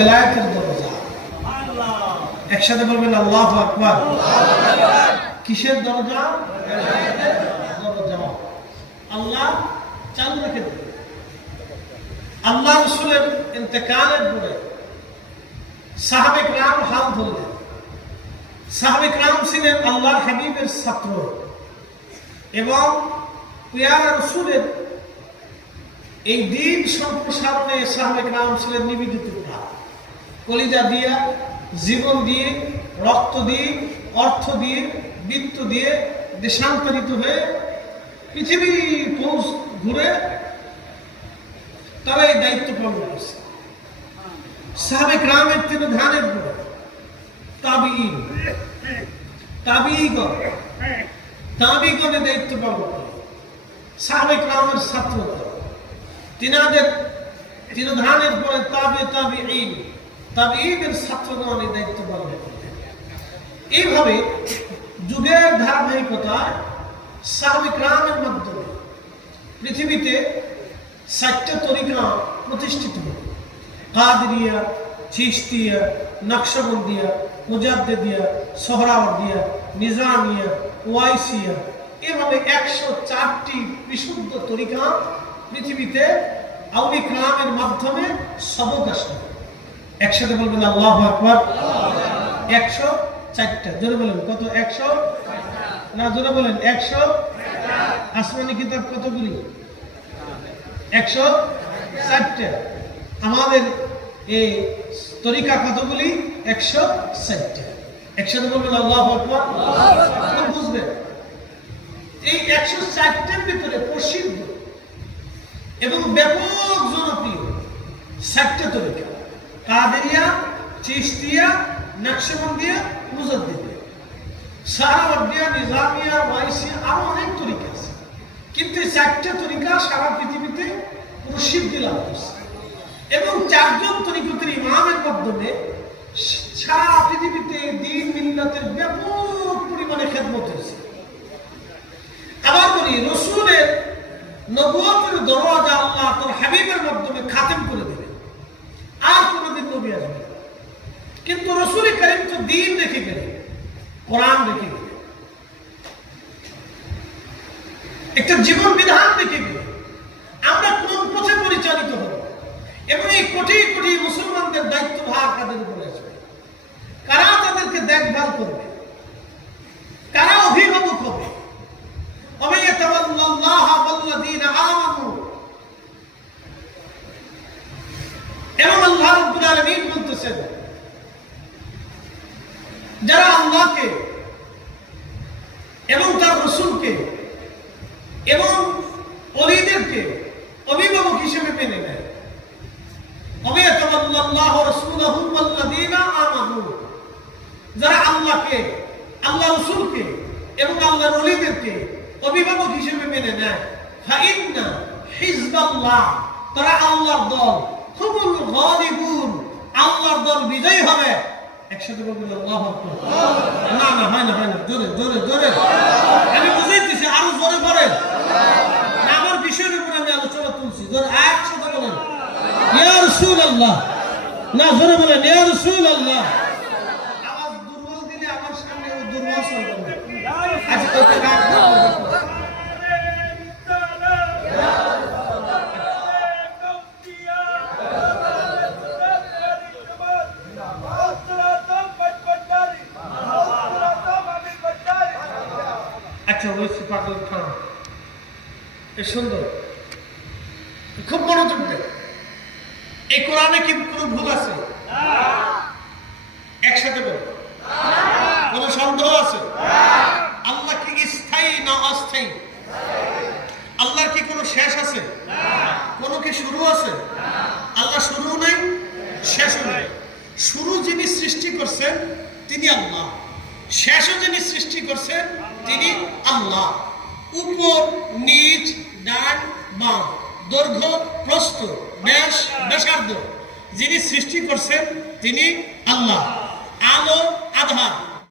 বেলায়েতের দরজা। একসাথে বলবেন আল্লাহু আকবার। কিসের দরজা? দরজা আল্লাহ চালু রেখে দেন। আল্লাহ রাসূলের ইন্তেকালের পরে সাহাবে কিরাম হাল ধরলেন। সাহাবে কিরাম ছিলেন আল্লাহর হাবিবের ছাত্র এবং পেয়ারা রাসূলের এই দ্বীন সম্প্রসারণে সাহাবে কিরাম ছিলেন নিবেদিত প্রাণ। কলিজা দিয়ে, জীবন দিয়ে, রক্ত দিয়ে, অর্থ দিয়ে, বৃত্ত দিয়ে দেশান্তরিত হয়ে পৃথিবী ঘুরে তারা এই দায়িত্ব পালন করছে। সাহাবে কিরামের তিনি ধ্যানের পরে তাবিগণের দায়িত্ব পালন করে সাহাবে কিরামের ছাত্র তিনাদের তিরোধানের পরে তাবিঈনের ছাত্রগণ এই দায়িত্ব পালন করলেন। এইভাবে যুগের ধারাবাহিকতায় সাহাবে কিরামের মাধ্যমে পৃথিবীতে 4টা তরিকা প্রতিষ্ঠিত হল। কাদরিয়া, চিশতিয়া, নকশবন্দিয়া, মুজাদ্দিদিয়া, সোহরাওয়ার্দিয়া, নিজামিয়া, ওয়াইসিয়া, এভাবে 104টি বিশুদ্ধ তরিকা পৃথিবীতে আউলিয়া কিরামের মাধ্যমে সবক আসলো। একসাথে বলবেন আল্লাহু আকবার। 104টা। জোরে বলেন কত? 100 না, জোরে বলেন 100। আসমানি কিতাব কতগুলি? 104টা। আমাদের এই তরিকা কতগুলি? 104টা। একসাথে বলবেন আল্লাহু আকবার। বুঝবেন এই 104টার ভিতরে প্রসিদ্ধ এবং ব্যাপক জনপ্রিয় 4টা তরিকা: কাদেরিয়া, চিশতিয়া, নকশবন্দিয়া, মুজাদ্দিদিয়া, সোহরাওয়ার্দিয়া, নিজামিয়া, ওয়াইসিয়া, আরো অনেক তরিকা আছে। কিন্তু এই 4টা তরিকা সারা পৃথিবীতে প্রসিদ্ধি লাভ করছে এবং 4জন তরিকতের ইমামের মাধ্যমে সারা পৃথিবীতে দ্বীন মিল্লাতের ব্যাপক পরিমাণে খেদমত হয়েছে। আবার বলি, রাসূলের নবুয়তের দরওয়াজা আল্লাহ তার হাবিবের মাধ্যমে খাতেম করে দেবেন, আর কোনদিন নবী আসবে না। কিন্তু রাসূল কারীম তো দ্বীন রেখে গেলেন, কোরআন রেখে গেলেন, একটা জীবন বিধান রেখে গেলেন। আমরা কোন পথে পরিচালিত হব এবং এই কোটি কোটি মুসলমানদের দায়িত্বভার কাদের উপরে আসবে? কারা তাদেরকে দেখভাল করবে? কারা অভিভাবক হবে? এবং আল্লাহ রাব্বুল আলামিন বলতেছেন, যারা আল্লাহকে এবং তার রাসূলকে এবং ওলিদেরকে অভিভাবক হিসেবে মেনে নেয়, যারা আল্লাহকে, আল্লাহ রাসূলকে এবং আল্লাহর ওলিদেরকে অভিভাবক হিসেবে মেনে নেয়, ফাইন্না হিজবাল্লাহ, তারা আল্লাহর দল, হুমুল গালিবুন, আল্লাহর দল বিজয়ী হবে। একসাথে বলবেন আল্লাহু আকবার। না না, হয় না, জোরে জোরে জোরে। আমি বুঝাইতেছি, আরো জোরে বলেন। আমার বিষয়ের উপর আমি আলোচনা তুলছি। জোরে একসাথে বলেন ইয়া রাসূলুল্লাহ। না, জোরে বলেন ইয়া রাসূলুল্লাহ। আওয়াজ দুর্বল দিলে আমার সামনে ও দুর্বল চলবে না। আচ্ছা, তো আচ্ছা, ওইসি পাগল খান সুন্দর, খুব মনোযোগ দেন। এই কোরআনে কি কোনো ভুল আছে? একসাথে বল, কোন সন্দেহ আছে? আল্লাহ কি স্থায়ী না অস্থায়ী? আল্লাহর কি কোনো শেষ আছে? কোনো কি শুরু আছে? আল্লাহ শুরু নাই, শেষও নাই। শুরু যিনি সৃষ্টি করছেন তিনি আল্লাহ, শেষও যিনি সৃষ্টি করছেন তিনি আল্লাহ। উপর, নিচ, ডান, বাম, দৈর্ঘ্য, প্রস্থ, ব্যাস, ব্যাসার্ধ যিনি সৃষ্টি করছেন তিনি আল্লাহ। আলো, আধার,